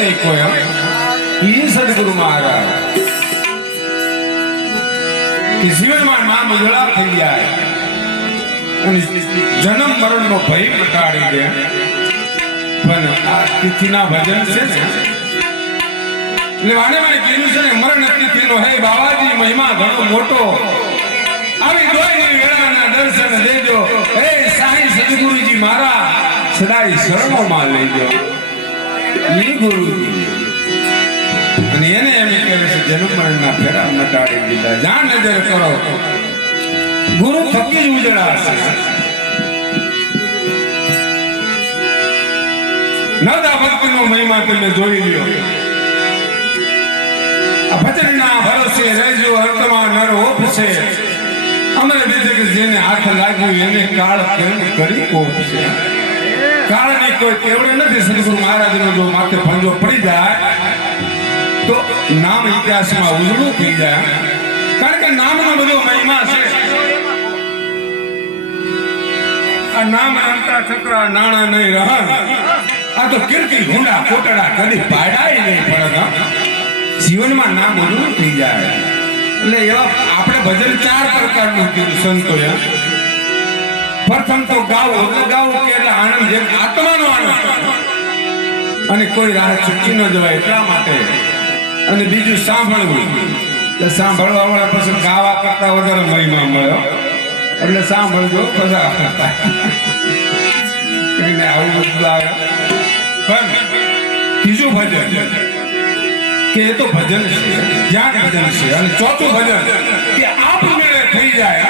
नहीं कोई ये सदगुरु महाराज जीवन में नाम उजड़ा थी गया है जन्म मरण नो भय घटाड़ी दे पण आ तिथिना भजन से ने वाने में कीधुं छे ने मरण तिथि नो हे बाबाजी महिमा घणो मोटो આવી દોઈની વેળાના દર્શન દેજો હે સાઈ સદગુરુજી મારા સદાય શરણોમાં લેજો ઈ ગુરુજી અને એને એમ કહેવે છે જન્મ મરણના ફેરા મટાડી દીધા જાણ નજર કરો ગુરુ થકી જ ઉજળાશે નવદા ભક્તિનો મહિમા તમે જોઈ લ્યો આ ભજનના ભરોસે રહેજો વર્તમાન નર ઓપશે અમારે બીજે કે જેને હાથ લાગ્યું એને કાળ કેમ કરી કોપશે કાળની કોઈ કેવડે નથી સદગુરુ મહારાજનો જો માથે પંજો પડી જાય તો નામ ઇતિહાસમાં ઉજળું થઈ જાય કારણ કે નામનો બધો મહિમા છે આ નામ અંતરા છકરા નાણા નહીં રહન આ તો કીર્તિ ગુંડા કોટડા કદી પાડાય નહીં પડે જીવનમાં નામ ઉજળું થઈ જાય એટલે એવા આપણે ભજન ચાર પ્રકારનું કીધું સંતોએ પ્રથમ તો ગાવું કે એટલે આનંદ જેમ આત્માનો આનંદ અને કોઈ રાહ ચૂકી ન જવાય એટલા માટે અને બીજું સાંભળવું એટલે સાંભળવા વાળા પછી ગાવા કરતા વધારે મહિમા મળ્યો એટલે સાંભળજો બધા કરતા આવું બધું આવે પણ ત્રીજું ભજન કે એ તો ભજન છે જ્ઞાન ભજન છે અને ચોથું ભજન કે આપમેળે થઈ જાય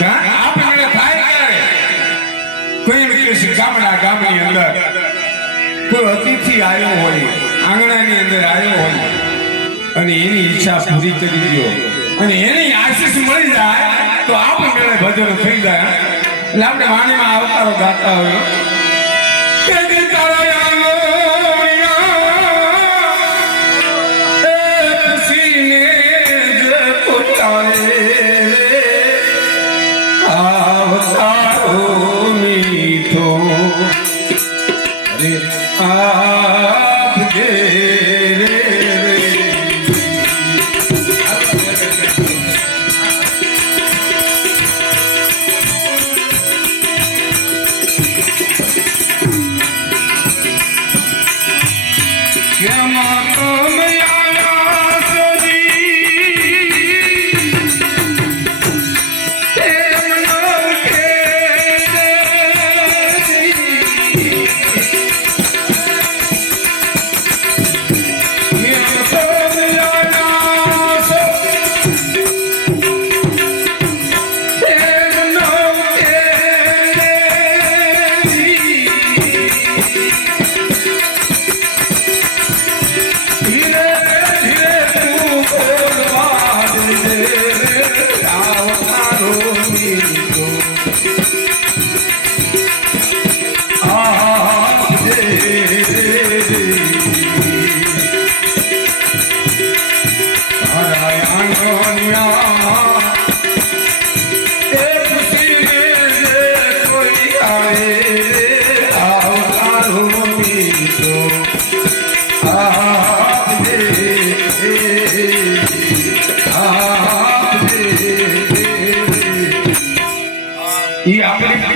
આપમેળે થાય ક્યારે કોઈ વિશે ગામની અંદર કોઈ અતિથિ આવ્યો હોય આંગણાની અંદર આવ્યો હોય અને એની ઈચ્છા પૂરી કરી દો અને એની આશીષ મળી જાય તો આપમેળે ભજન થઈ જાય એટલે આપણે વાણીમાં આવતારો ગાતા હોય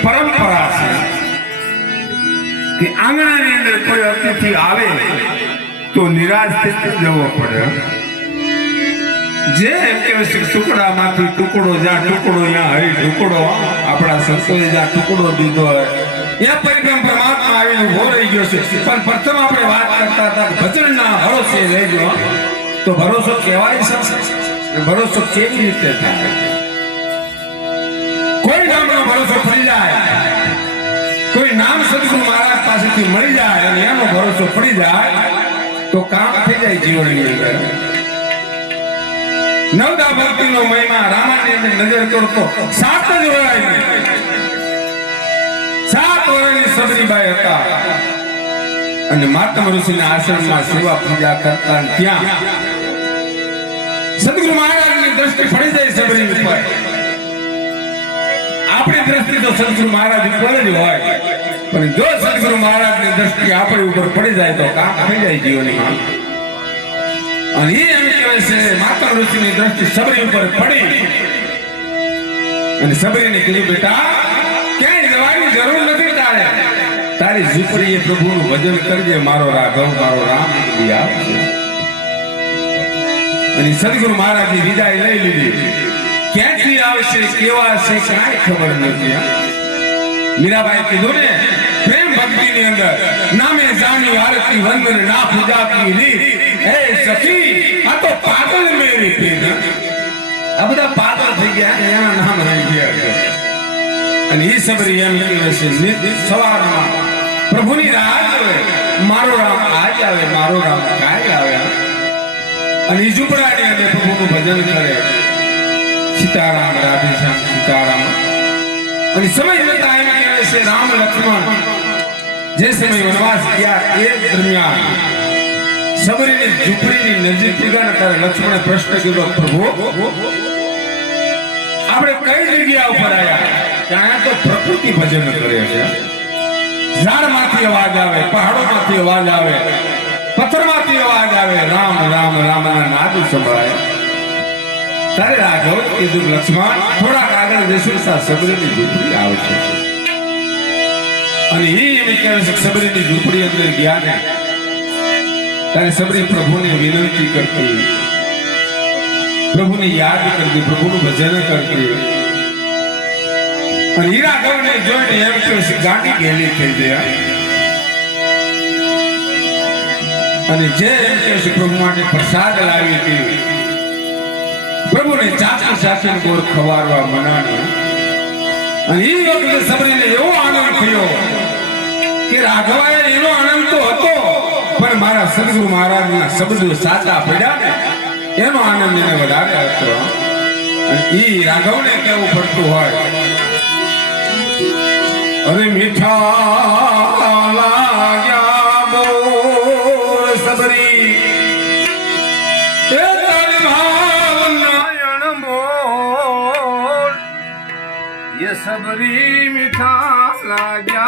પરંપરા છે કે આંગણાની અંદર કોઈ અતિથિ આવે તો નિરાશ થઈ જવો પડે જે એમ કે ટુકડામાંથી ટુકડો જ્યાં ટુકડો ત્યાં હરી ટુકડો આપણા સંતોએ જ્યાં ટુકડો દીધો હોય ત્યાં પરિક્રમ પરમાત્મા આવીને ઉભો રહી ગયો છે પણ પ્રથમ આપણે વાત કરતા હતા ભજનના ભરોસે રહેજો તો ભરોસો કહેવાય છે ભરોસો કેવી રીતે થાય કોઈ નામનો ભરોસો પડી જાય કોઈ નામ સદગુરુ મહારાજ પાસેથી મળી જાય અને એનો ભરોસો પડી જાય તો કામ થઈ જાય જીવનની અંદર નવદા ભક્તિનો મહિમા રામાની અંદર નજર કરતો 7 જ વર્ષની 7 વર્ષની સબરીબાઈ હતા અને માતમ ઋષિના આશ્રમમાં સેવા પૂજા કરતા ત્યાં સદગુરુ મહારાજની દ્રષ્ટિ પડી જાય સબરી ઉપર આપણી દ્રષ્ટિ તો સદગુરુ મહારાજ ઉપર જ હોય પણ જો સદગુરુ મહારાજની દ્રષ્ટિ આપણી ઉપર પડી જાય તો કામ થઈ જાય જીવનમાં. અને એ એમ કહેવાય છે માતા ઋષિની દ્રષ્ટિ સબરી ઉપર પડી અને સબરીને કીધું બેટા ક્યાંય જવાની જરૂર નથી તારે, તારી ઝૂંપડીએ પ્રભુનું ભજન કરજે, મારો રાઘવ મારો રામ દી આવશે. અને સદગુરુ મહારાજની વિદાય લઈ લીધી. ક્યાંથી આવશે કેવા છે કાંઈ ખબર નથી. મીરાબાઈ કીધું ને પ્રેમ ભક્તિની અંદર નામે જાણી આરતી વંદન ના પૂજાતી રીત. એ સખી આ તો પાગલ મેરી પીર. આ બધા પાગલ થઈ ગયા એના નામ રહી ગયા. અને એ સબરી એમ કહે છે સવારમાં પ્રભુની રાહ જોવે, મારો રામ આજ આવે મારો રામ કાલ આવે. અને એ ઝૂંપડાની અંદર પ્રભુનું ભજન કરે, સીતારામ રાધેશ્યામ સીતારામ. અને સમય જતા એમ કહે છે રામ લક્ષ્મણ જે સમય વનવાસ ગયા એ દરમિયાન સબરીની ઝૂંપડીની નજીક પૂજા ત્યારે લક્ષ્મણે પ્રશ્ન કર્યો, પ્રભુ આપણે કઈ જગ્યા ઉપર આવ્યા? ત્યાં તો પ્રકૃતિ ભજન કરે છે. ઝાડમાંથી અવાજ આવે, પહાડોમાંથી અવાજ આવે, પથ્થરમાંથી અવાજ આવે, રામ રામ રામના નાદ સંભળાય. તારે રાઘવ કીધું લક્ષ્મણ થોડાક આગળ જશું સબરીની ઝૂંપડી આવશે. અને એ એમ કહે છે સબરીની ઝૂંપડી અંદર ગયા ને ત્યારે સબરી પ્રભુને વિનંતી કરતી, પ્રભુને યાદ કરતી, પ્રભુનું ભજન કરતી. અને હીરા ગૌને જોઈને એમ કે ગાંડી ગેલી થઈ ગયા. અને જે એમ કે પ્રભુ માટે પ્રસાદ લાવી હતી, પ્રભુને ચાચી સાથે ગોળ ખવારવા મનાણી. અને એ વખતે સબરીને એવો આનંદ થયો કે રાઘવાએ એનો આનંદ તો હતો પણ મારા સદગુરુ મહારાજના શબ્દો સાચા પડ્યા ને એનો આનંદ એને વધારે હતો. અને એ રાઘવને કેવું પડતું હોય, અરે મીઠા લાગ્યા બોલ સબરી એ તારી ભાવના બોલ, ये सबरी मीठा लाग्या